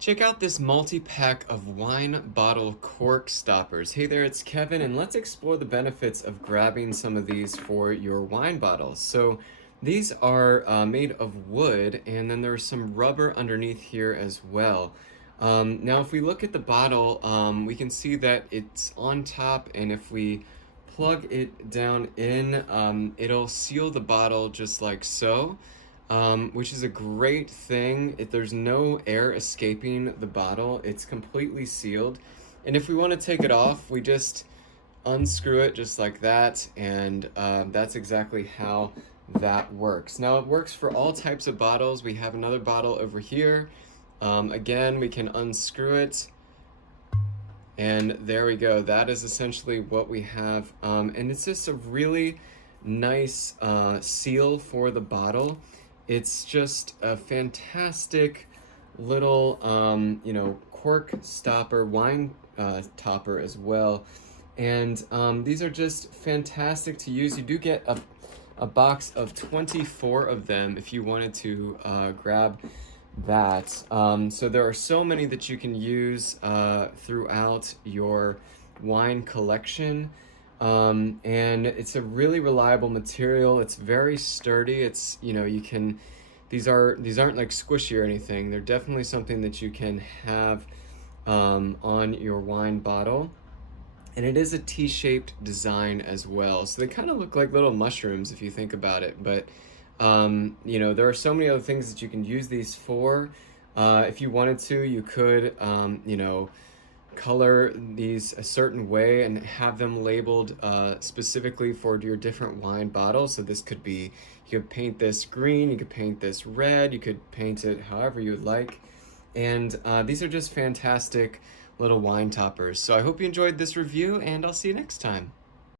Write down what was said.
Check out this multi-pack of wine bottle cork stoppers. Hey there, it's Kevin, and let's explore the benefits of grabbing some of these for your wine bottles. So these are made of wood, and then there's some rubber underneath here as well. Now, if we look at the bottle, we can see that it's on top, and if we plug it down in, it'll seal the bottle just like so. Which is a great thing. If there's no air escaping the bottle, it's completely sealed. And if we want to take it off, we just unscrew it just like that, and that's exactly how that works. Now, it works for all types of bottles. We have another bottle over here. Again, we can unscrew it, and there we go. That is essentially what we have. And it's just a really nice seal for the bottle. It's just a fantastic little, cork stopper, wine topper as well. And these are just fantastic to use. You do get a box of 24 of them if you wanted to grab that. So there are so many that you can use throughout your wine collection. And it's a really reliable material. It's very sturdy. It's, these aren't like squishy or anything. They're definitely something that you can have on your wine bottle. And it is a T-shaped design as well. So they kind of look like little mushrooms if you think about it. But, there are so many other things that you can use these for. If you wanted to, you could, color these a certain way and have them labeled specifically for your different wine bottles. So this could be, you could paint this green, you could paint this red, you could paint it however you would like. And these are just fantastic little wine toppers. So I hope you enjoyed this review, and I'll see you next time.